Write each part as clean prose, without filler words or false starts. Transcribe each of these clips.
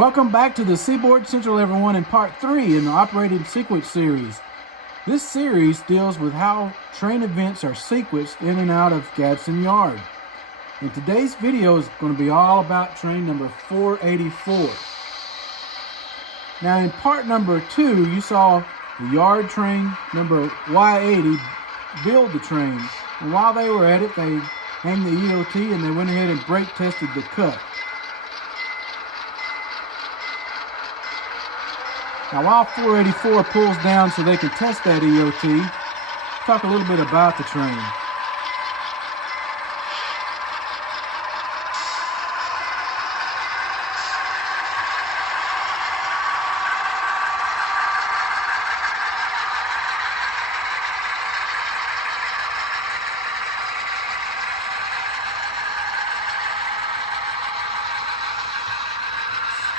Welcome back to the Seaboard Central, everyone, in part 3 in the operating sequence series. This series deals with how train events are sequenced in and out of Gadsden Yard. And today's video is going to be all about train number 484. Now in part number 2, you saw the yard train number Y80 build the train. And while they were at it, they hanged the EOT and they went ahead and brake tested the cut. Now while 484 pulls down so they can test that EOT, talk a little bit about the train.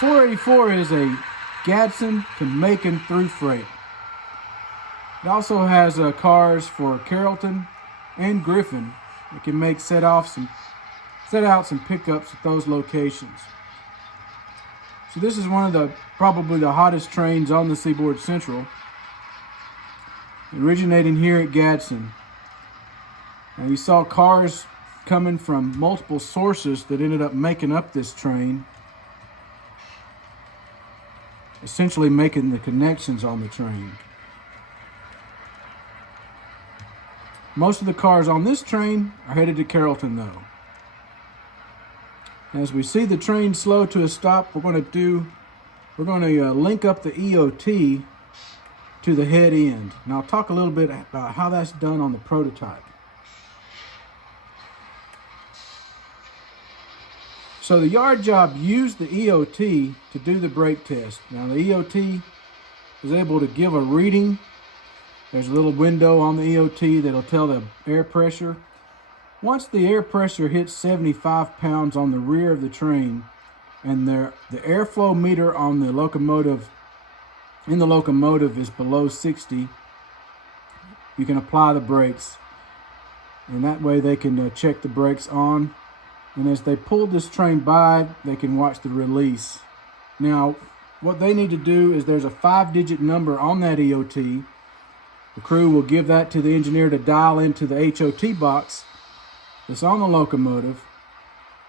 .484 is a Gadsden to Macon through freight. It also has cars for Carrollton and Griffin. It can make set outs and pickups at those locations. So this is one of probably the hottest trains on the Seaboard Central, originating here at Gadsden. And you saw cars coming from multiple sources that ended up making up this train, essentially making the connections on the train. Most of the cars on this train are headed to Carrollton though. As we see the train slow to a stop, we're going to link up the EOT to the head end. And I'll talk a little bit about how that's done on the prototype. So the yard job used the EOT to do the brake test. Now the EOT is able to give a reading. There's a little window on the EOT that'll tell the air pressure. Once the air pressure hits 75 pounds on the rear of the train, and the airflow meter on the locomotive is below 60, you can apply the brakes. And that way they can check the brakes on. And as they pull this train by, they can watch the release. Now, what they need to do is there's a 5-digit number on that EOT. The crew will give that to the engineer to dial into the HOT box that's on the locomotive.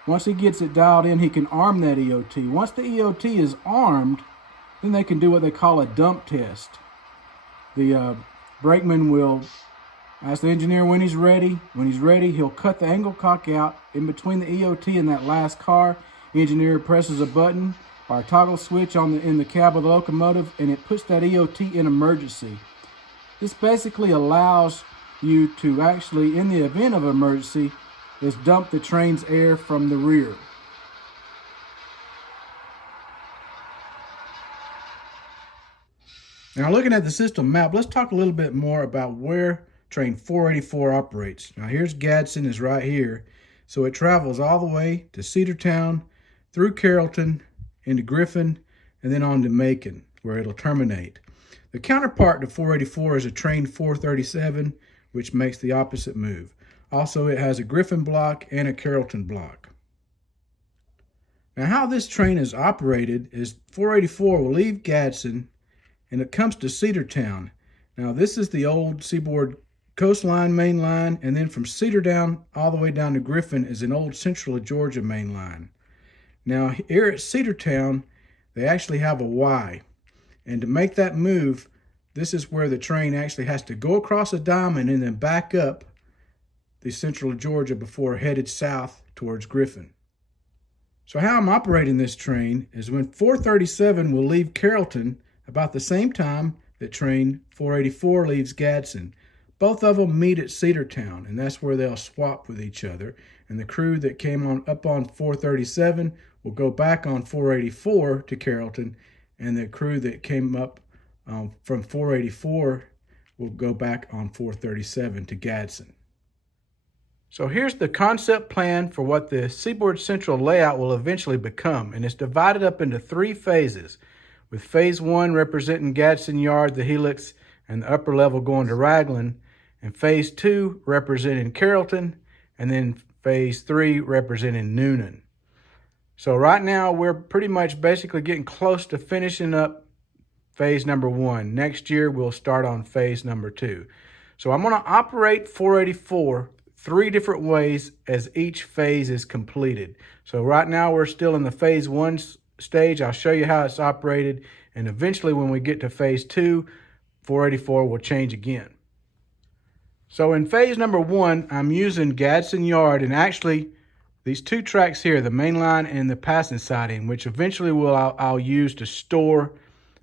Once he gets it dialed in, he can arm that EOT. Once the EOT is armed, then they can do what they call a dump test. The brakeman will ask the engineer when he's ready. When he's ready, he'll cut the angle cock out in between the EOT and that last car. The engineer presses a button or a toggle switch in the cab of the locomotive, and it puts that EOT in emergency. This basically allows you to actually, in the event of emergency, is dump the train's air from the rear. Now looking at the system map, let's talk a little bit more about where train 484 operates. Now here's Gadsden is right here. So it travels all the way to Cedartown, through Carrollton, into Griffin, and then on to Macon, where it'll terminate. The counterpart to 484 is a train 437, which makes the opposite move. Also, it has a Griffin block and a Carrollton block. Now how this train is operated is 484 will leave Gadsden and it comes to Cedartown. Now this is the old Seaboard Coastline main line, and then from Cedartown all the way down to Griffin is an old Central of Georgia main line. Now here at Cedartown, they actually have a Y, and to make that move, this is where the train actually has to go across a diamond and then back up the Central of Georgia before headed south towards Griffin. So how I'm operating this train is when 437 will leave Carrollton about the same time that train 484 leaves Gadsden. Both of them meet at Cedartown, and that's where they'll swap with each other. And the crew that came up on 437 will go back on 484 to Carrollton, and the crew that came up from 484 will go back on 437 to Gadsden. So here's the concept plan for what the Seaboard Central layout will eventually become, and it's divided up into 3 phases, with phase 1 representing Gadsden Yard, the helix, and the upper level going to Raglan, and phase 2 representing Carrollton, and then phase 3 representing Noonan. So right now we're pretty much basically getting close to finishing up phase number 1. Next year we'll start on phase number 2. So I'm going to operate 484 3 different ways as each phase is completed. So right now we're still in the phase 1 stage. I'll show you how it's operated, and eventually when we get to phase 2, 484 will change again. So in phase number 1, I'm using Gadsden yard, and actually these 2 tracks here, the main line and the passing siding, which eventually I'll use to store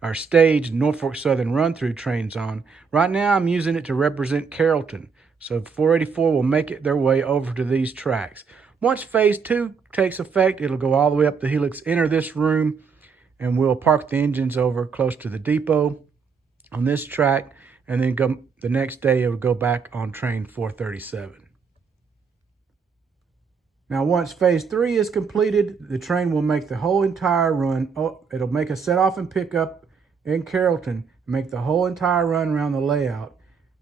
our stage Norfolk Southern run-through trains on. Right now I'm using it to represent Carrollton. So 484 will make it their way over to these tracks. Once phase 2 takes effect, it'll go all the way up the helix, enter this room, and we'll park the engines over close to the depot on this track, and then the next day it'll go back on train 437. Now once phase 3 is completed, the train will make the whole entire run. It'll make a set off and pick up in Carrollton, make the whole entire run around the layout.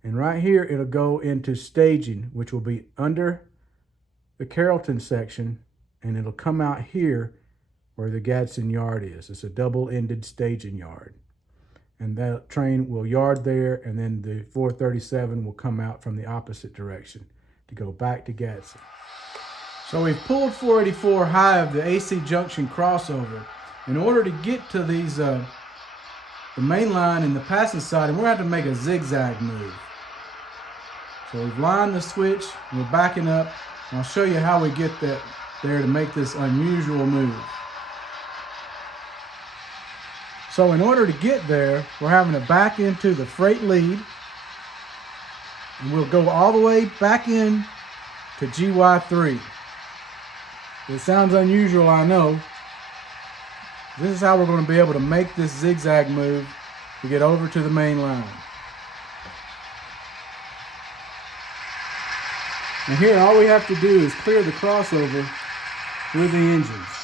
And right here it'll go into staging, which will be under the Carrollton section, and it'll come out here where the Gadsden yard is. It's a double-ended staging yard. And that train will yard there, and then the 437 will come out from the opposite direction to go back to Gadsden. So we've pulled 484 high of the AC junction crossover. In order to get to these, the main line and the passing side, and we're going to have to make a zigzag move. So we've lined the switch, and we're backing up, and I'll show you how we get there to make this unusual move. So in order to get there, we're having to back into the freight lead, and we'll go all the way back in to GY3. It sounds unusual, I know. This is how we're going to be able to make this zigzag move to get over to the main line. And here, all we have to do is clear the crossover with the engines.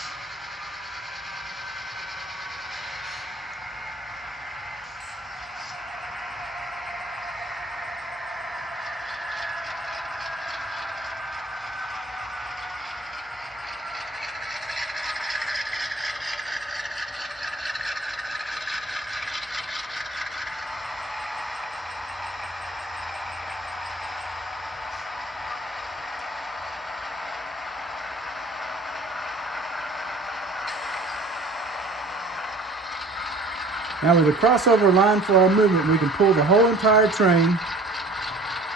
Now with the crossover line for our movement, we can pull the whole entire train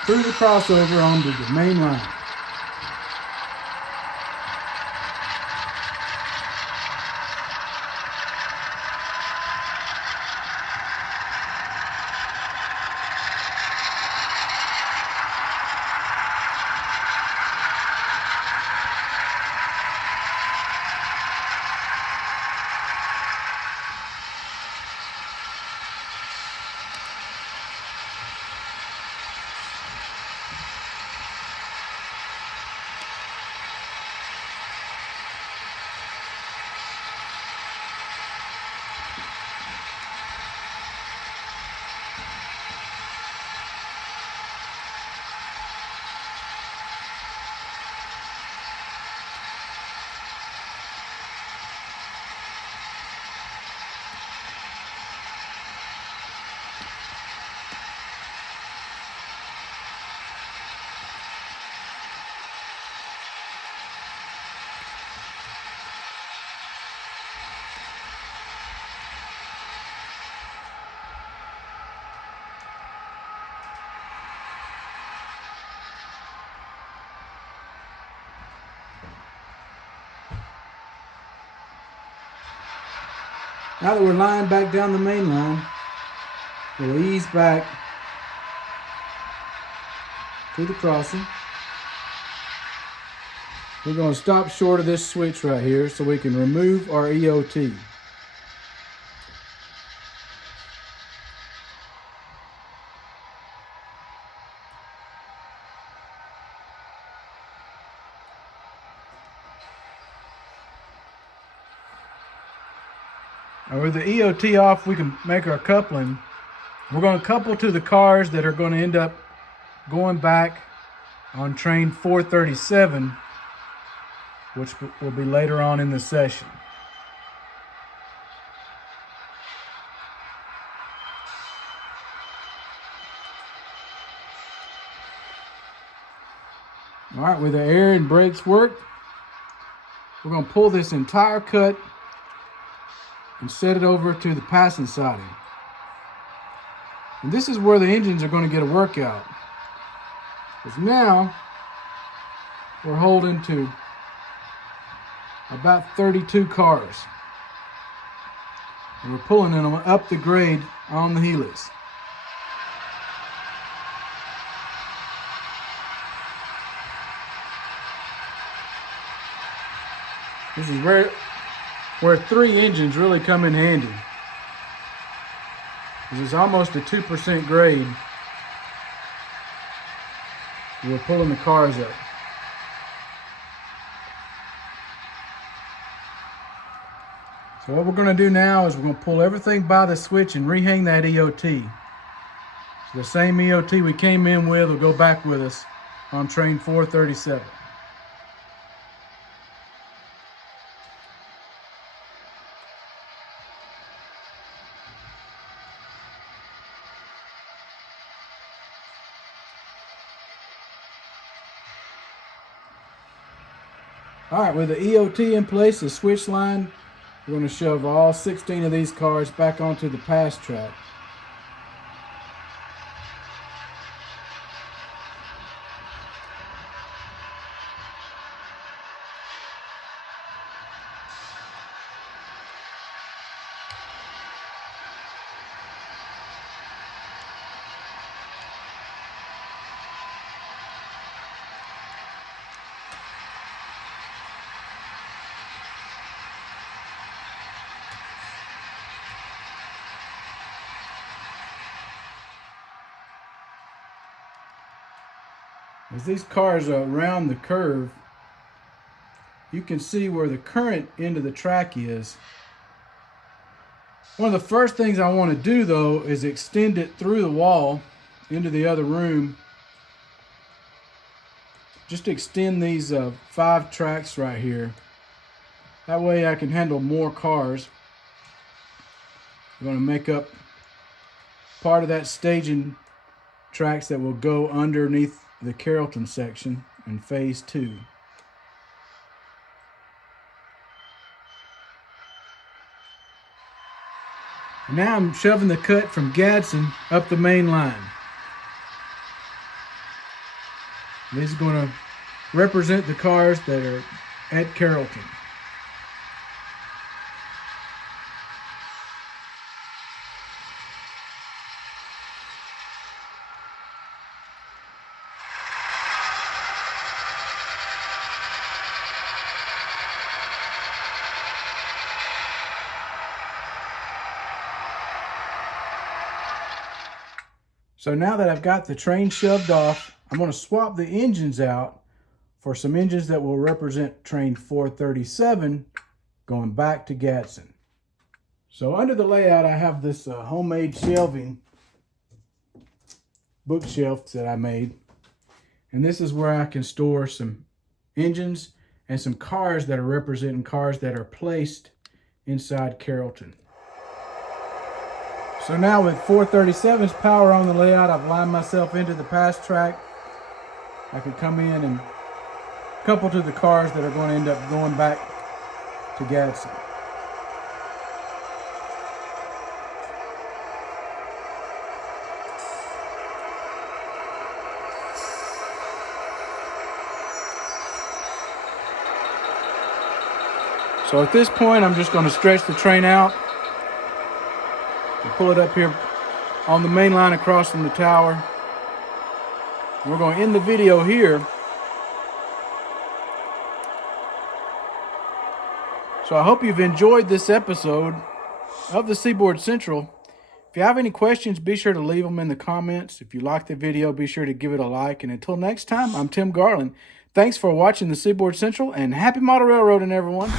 through the crossover onto the main line. Now that we're lined back down the main line, we'll ease back to the crossing. We're going to stop short of this switch right here so we can remove our EOT. Now with the EOT off, we can make our coupling. We're going to couple to the cars that are going to end up going back on train 437. which will be later on in the session. All right, with the air and brakes work, we're going to pull this entire cut and set it over to the passing siding. And this is where the engines are going to get a workout. Because now we're holding to about 32 cars. And we're pulling them up the grade on the helix. This is where 3 engines really come in handy. This is almost a 2% grade. We're pulling the cars up. So what we're going to do now is we're going to pull everything by the switch and rehang that EOT. So the same EOT we came in with will go back with us on train 437. All right, with the EOT in place, the switch line, we're going to shove all 16 of these cars back onto the pass track. As these cars are around the curve, you can see where the current end of the track is. One of the first things I want to do though is extend it through the wall into the other room. Just extend these 5 tracks right here. That way I can handle more cars. I'm going to make up part of that staging tracks that will go underneath the Carrollton section in phase 2. Now I'm shoving the cut from Gadsden up the main line. This is going to represent the cars that are at Carrollton. So now that I've got the train shoved off, I'm going to swap the engines out for some engines that will represent train 437 going back to Gadsden. So under the layout, I have this homemade shelving bookshelf that I made. And this is where I can store some engines and some cars that are representing cars that are placed inside Carrollton. So now with 437's power on the layout, I've lined myself into the pass track. I can come in and couple to the cars that are going to end up going back to Gadsden. So at this point, I'm just going to stretch the train out and pull it up here on the main line across from the tower. We're going to end the video here. So I hope you've enjoyed this episode of the Seaboard Central. If you have any questions, be sure to leave them in the comments. If you like the video, be sure to give it a like. And until next time, I'm Tim Garland. Thanks for watching the Seaboard Central, and happy model railroading, everyone.